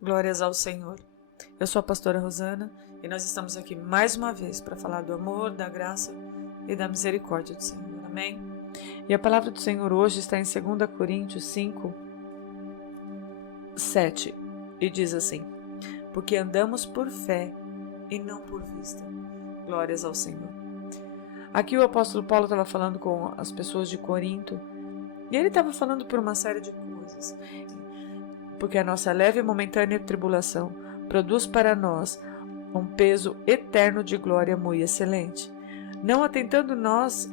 Glórias ao Senhor. Eu sou a pastora Rosana e nós estamos aqui mais uma vez para falar do amor, da graça e da misericórdia do Senhor. Amém? E a palavra do Senhor hoje está em 2 Coríntios 5, 7 e diz assim: porque andamos por fé e não por vista. Glórias ao Senhor. Aqui o apóstolo Paulo estava falando com as pessoas de Corinto e ele estava falando por uma série de coisas. Porque a nossa leve e momentânea tribulação produz para nós um peso eterno de glória muito excelente, não atentando nós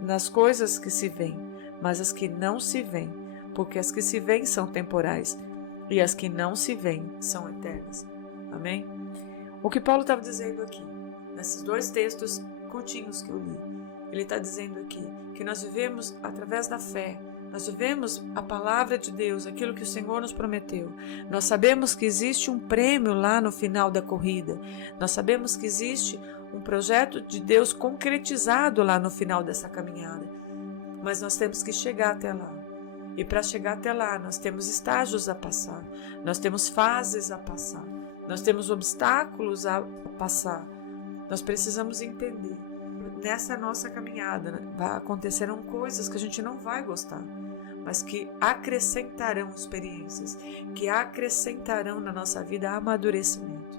nas coisas que se veem, mas as que não se veem, porque as que se veem são temporais e as que não se veem são eternas. Amém? O que Paulo estava dizendo aqui, nesses dois textos curtinhos que eu li, ele está dizendo aqui que nós vivemos através da fé. Nós vivemos a palavra de Deus, aquilo que o Senhor nos prometeu. Nós sabemos que existe um prêmio lá no final da corrida. Nós sabemos que existe um projeto de Deus concretizado lá no final dessa caminhada. Mas nós temos que chegar até lá. E para chegar até lá, nós temos estágios a passar. Nós temos fases a passar. Nós temos obstáculos a passar. Nós precisamos entender. Nessa nossa caminhada acontecerão coisas que a gente não vai gostar, mas que acrescentarão experiências, que acrescentarão na nossa vida amadurecimento.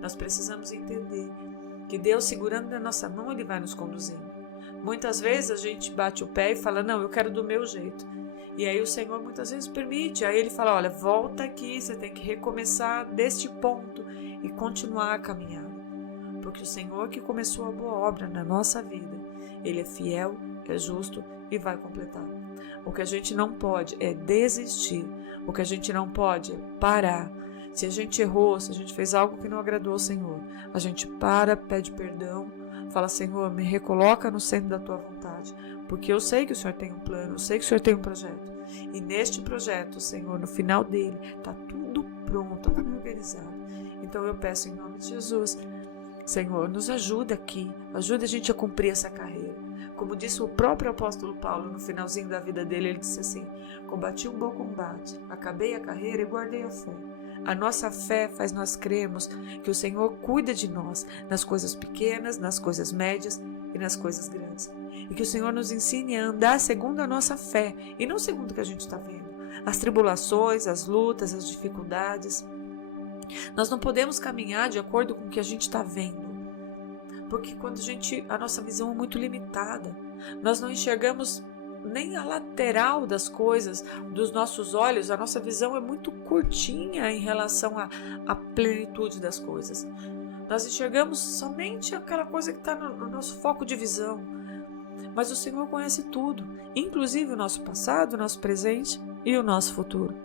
Nós precisamos entender que Deus, segurando na nossa mão, Ele vai nos conduzindo. Muitas vezes a gente bate o pé e fala, não, eu quero do meu jeito. E aí o Senhor muitas vezes permite, aí Ele fala, olha, volta aqui, você tem que recomeçar deste ponto e continuar a caminhada. Porque o Senhor que começou a boa obra na nossa vida, Ele é fiel, é justo e vai completar. O que a gente não pode é desistir. O que a gente não pode é parar. Se a gente errou, se a gente fez algo que não agradou ao Senhor, a gente para, pede perdão, fala, Senhor, me recoloca no centro da Tua vontade. Porque eu sei que o Senhor tem um plano, eu sei que o Senhor tem um projeto. E neste projeto, Senhor, no final dele, está tudo pronto, tudo organizado. Então eu peço em nome de Jesus, Senhor, nos ajuda aqui, ajuda a gente a cumprir essa carreira. Como disse o próprio apóstolo Paulo no finalzinho da vida dele, ele disse assim, combati um bom combate, acabei a carreira e guardei a fé. A nossa fé faz nós crermos que o Senhor cuida de nós nas coisas pequenas, nas coisas médias e nas coisas grandes. E que o Senhor nos ensine a andar segundo a nossa fé e não segundo o que a gente está vendo. As tribulações, as lutas, as dificuldades. Nós não podemos caminhar de acordo com o que a gente está vendo, porque quando a nossa visão é muito limitada, nós não enxergamos nem a lateral das coisas dos nossos olhos, a nossa visão é muito curtinha em relação à plenitude das coisas. Nós enxergamos somente aquela coisa que está no nosso foco de visão, mas o Senhor conhece tudo, inclusive o nosso passado, o nosso presente e o nosso futuro.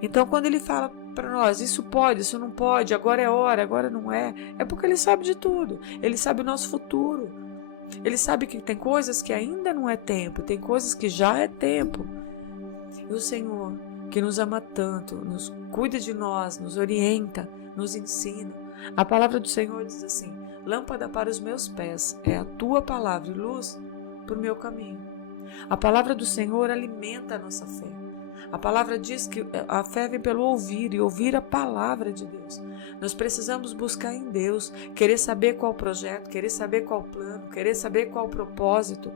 Então quando Ele fala para nós, isso pode, isso não pode, agora é hora, agora não é porque Ele sabe de tudo, Ele sabe o nosso futuro, Ele sabe que tem coisas que ainda não é tempo, tem coisas que já é tempo. E o Senhor, que nos ama tanto, nos cuida de nós, nos orienta, nos ensina. A palavra do Senhor diz assim, lâmpada para os meus pés é a Tua palavra e luz para o meu caminho. A palavra do Senhor alimenta a nossa fé. A palavra diz que a fé vem pelo ouvir e ouvir a palavra de Deus. Nós precisamos buscar em Deus, querer saber qual o projeto, querer saber qual o plano, querer saber qual o propósito.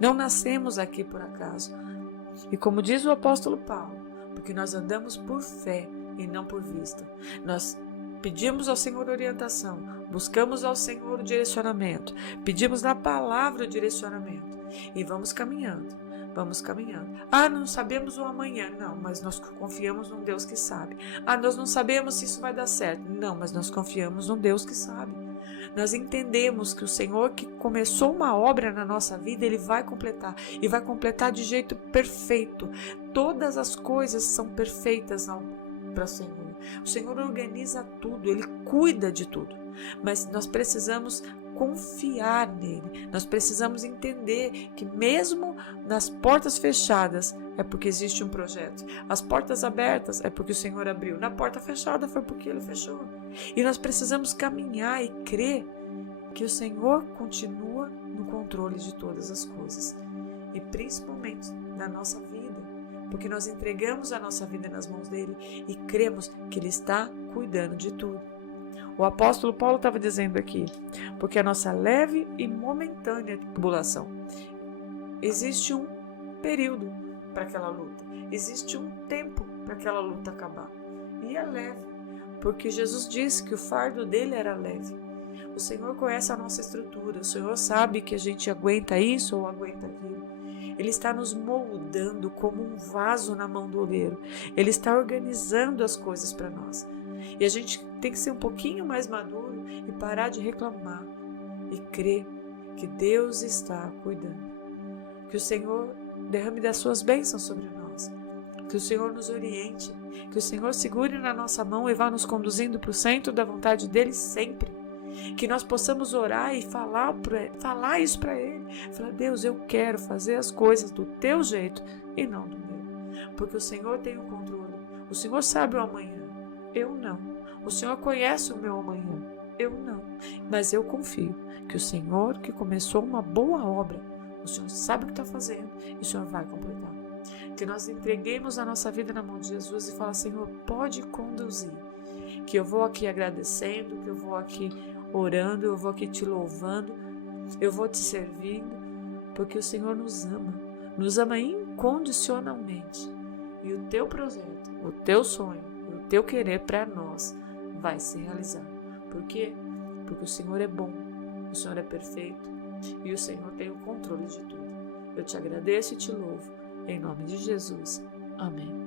Não nascemos aqui por acaso. E como diz o apóstolo Paulo, porque nós andamos por fé e não por vista. Nós pedimos ao Senhor orientação, buscamos ao Senhor o direcionamento, pedimos na palavra o direcionamento e vamos caminhando. Vamos caminhando. Não sabemos o amanhã. Não, mas nós confiamos num Deus que sabe. Nós não sabemos se isso vai dar certo. Não, mas nós confiamos num Deus que sabe. Nós entendemos que o Senhor que começou uma obra na nossa vida, Ele vai completar. E vai completar de jeito perfeito. Todas as coisas são perfeitas para o Senhor. O Senhor organiza tudo, Ele cuida de tudo. Mas nós precisamos confiar nele. Nós precisamos entender que mesmo nas portas fechadas é porque existe um projeto. As portas abertas é porque o Senhor abriu. Na porta fechada foi porque Ele fechou. E nós precisamos caminhar e crer que o Senhor continua no controle de todas as coisas. E principalmente na nossa vida. porque nós entregamos a nossa vida nas mãos dele e cremos que ele está cuidando de tudo. O apóstolo Paulo estava dizendo aqui, porque a nossa leve e momentânea tribulação, existe um período para aquela luta, existe um tempo para aquela luta acabar, e é leve, porque Jesus disse que o fardo dele era leve. O Senhor conhece a nossa estrutura, o Senhor sabe que a gente aguenta isso ou aguenta aquilo. Ele está nos moldando como um vaso na mão do oleiro. Ele está organizando as coisas para nós. E a gente tem que ser um pouquinho mais maduro e parar de reclamar e crer que Deus está cuidando. Que o Senhor derrame das suas bênçãos sobre nós. Que o Senhor nos oriente. Que o Senhor segure na nossa mão e vá nos conduzindo para o centro da vontade dele sempre. Que nós possamos orar e falar isso para ele. Falar, Deus, eu quero fazer as coisas do teu jeito e não do meu. Porque o Senhor tem o controle. O Senhor sabe o amanhã. Eu não. O Senhor conhece o meu amanhã. Eu não. Mas eu confio que o Senhor que começou uma boa obra, o Senhor sabe o que está fazendo e o Senhor vai completar. Que nós entreguemos a nossa vida na mão de Jesus e falar, Senhor, pode conduzir. Que eu vou aqui agradecendo, que eu vou aqui orando, eu vou aqui te louvando, eu vou te servindo, porque o Senhor nos ama incondicionalmente. E o teu projeto, o teu sonho, o teu querer para nós vai se realizar. Por quê? Porque o Senhor é bom, o Senhor é perfeito e o Senhor tem o controle de tudo. Eu te agradeço e te louvo, em nome de Jesus. Amém.